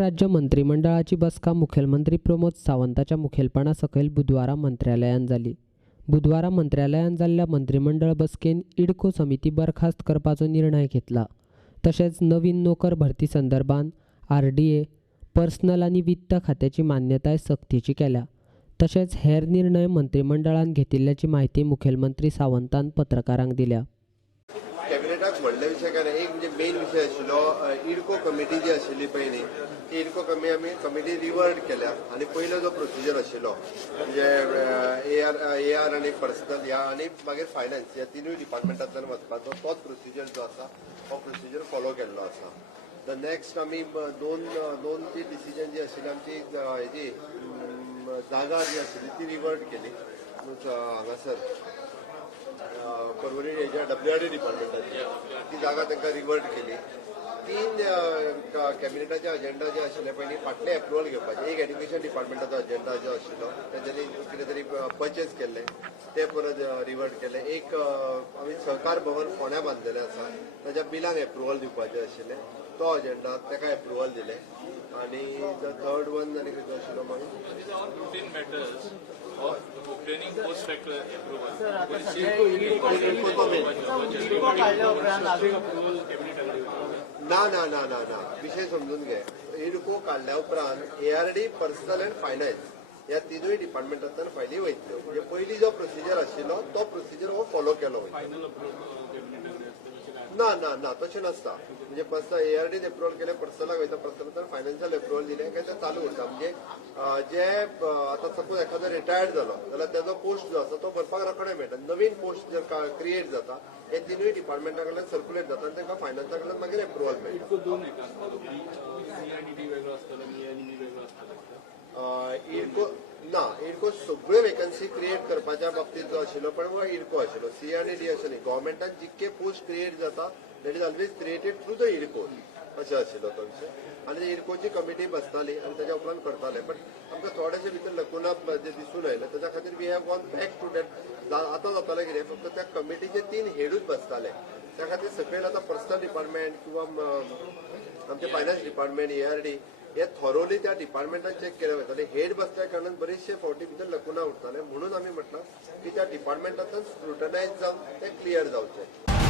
राज्य मंत्रिमंडळाची बसका मुखेलमंत्री प्रमोद सावंताच्या मुखेलपणा सकयल बुधवारा मंत्रालयात जाली। बुधवारा मंत्रालयात जाल्ल्या मंत्रिमंडळ बसकेन इडको समिती बरखास्त करपाचो निर्णय घेतला। तशेंच नवीन नोकर भरती संदर्भात RDA, पर्सनल आनी वित्त खात्याची मान्यताय सक्तीची केल्या। तशेंच हेर निर्णय मंत्रिमंडळान घेतिल्ल्याची माहिती मुखेलमंत्री सावंतान पत्रकारांक दिल्या। कॅबिनेटाक व्हडले विशय काय एक म्हणजे मेन विषय आशिल्लो इडको कमिटी जी आशिल्ली पयलीं ती इडको कमिटी रिवर्ट केल्या आनी पयलो जो प्रोसिजर आशिल्लो म्हणजे AR आनी पर्सनल ह्या आनी मागीर फायनान्स ह्या तिनूय डिपार्टमेंटांतल्यान वचपाचो तोच प्रोसिजर जो आसा हो प्रोसिजर फॉलो केल्लो आसा। द नेक्स्ट आमी दोन जी डिसिजन जी आशिल्ली आमची हेजी जागा जी आशिल्ली ती रिवर्ट केली हांगासर पर्वरी हेच्या WRD डिपार्टमेंटाची ती जागा तांकां रिवर्ट केली। तीन कॅबिनेटाचे अजेंडा जे आशिल्ले पयलीं फाटले एप्रुवल घेवपाचे एक एड्युकेशन डिपार्टमेंटाचो अजेंडा जो आशिल्लो तेच्यांनी कितें तरी परचेज केल्ले ते परत रिवर्ट केले। एक आमी सहकार भवन फोंड्या बांदलेलें आसा ताच्या बिलांक एप्रुवल दिवपाचें आशिल्लें तो अजेंडा ताका एप्रुवल दिले आनी द थर्ड वन आनी कितें आशिल्लो ना ना ना ना ना विषय समजून घे। इडको काढल्या उपरांत ARD, पर्सनल अँड फायनान्स ह्या तिनूय डिपार्टमेंटांतल्यान फायली वयतल्यो म्हणजे पयलीं जो प्रोसिजर आशिल्लो तो प्रोसिजर हो फॉलो केलो वयतलो। ना ना ना तशें नासता म्हणजे पर्सनल ARD एप्रुवल केले पर्सनलाक वयता पर्सनल फायनान्शियल एप्रुवल दिले काय ते चालू उरता म्हणजे जे आतां सपोज एखादो रिटायर्ड जालो जाल्यार तेजो पोस्ट जो आसा तो भरपाक रोखडे मेळटा। नवीन पोस्ट जर क्रिएट जाता हे तिनूय डिपार्टमेंटा कडल्यान सर्क्युलेट जाता आनी तांकां फायनान्सा कडल्यान मागीर एप्रुवल मेळटा। इडको सगळ्यो वेकन्सी क्रिएट करपाच्या बाबतींत जो आशिल्लो पण वो इडको आशिल्लो C आनी D अशें न्ही। गव्हर्मेंटान जितके पोस्ट क्रिएट जाता that is always created through the इडको अशें आशिल्लो तो विशय आनी इडकोची कमिटी बसताली आनी ताच्या उपरांत करताले बट आमकां थोडेशे भितर लकुना जे दिसून आयले ताच्या खातीर we have gone back to that. आतां जातालें कितें फक्त त्या कमिटीचे 3 हेडूच बसताले त्या खातीर सकयल आतां पर्सनल डिपार्टमेंट किंवा आमचे फायनान्स डिपार्टमेंट ARD हे थॉरोली त्या डिपार्टमेंटान चेक केले वयताले। हेड बसल्या कारणान बरेचशे फावटी भितर लकुना उरताले म्हणून आमी म्हटलां की त्या डिपार्टमेंटांतल्यान स्क्रुटनायज जावन ते क्लियर जावचे।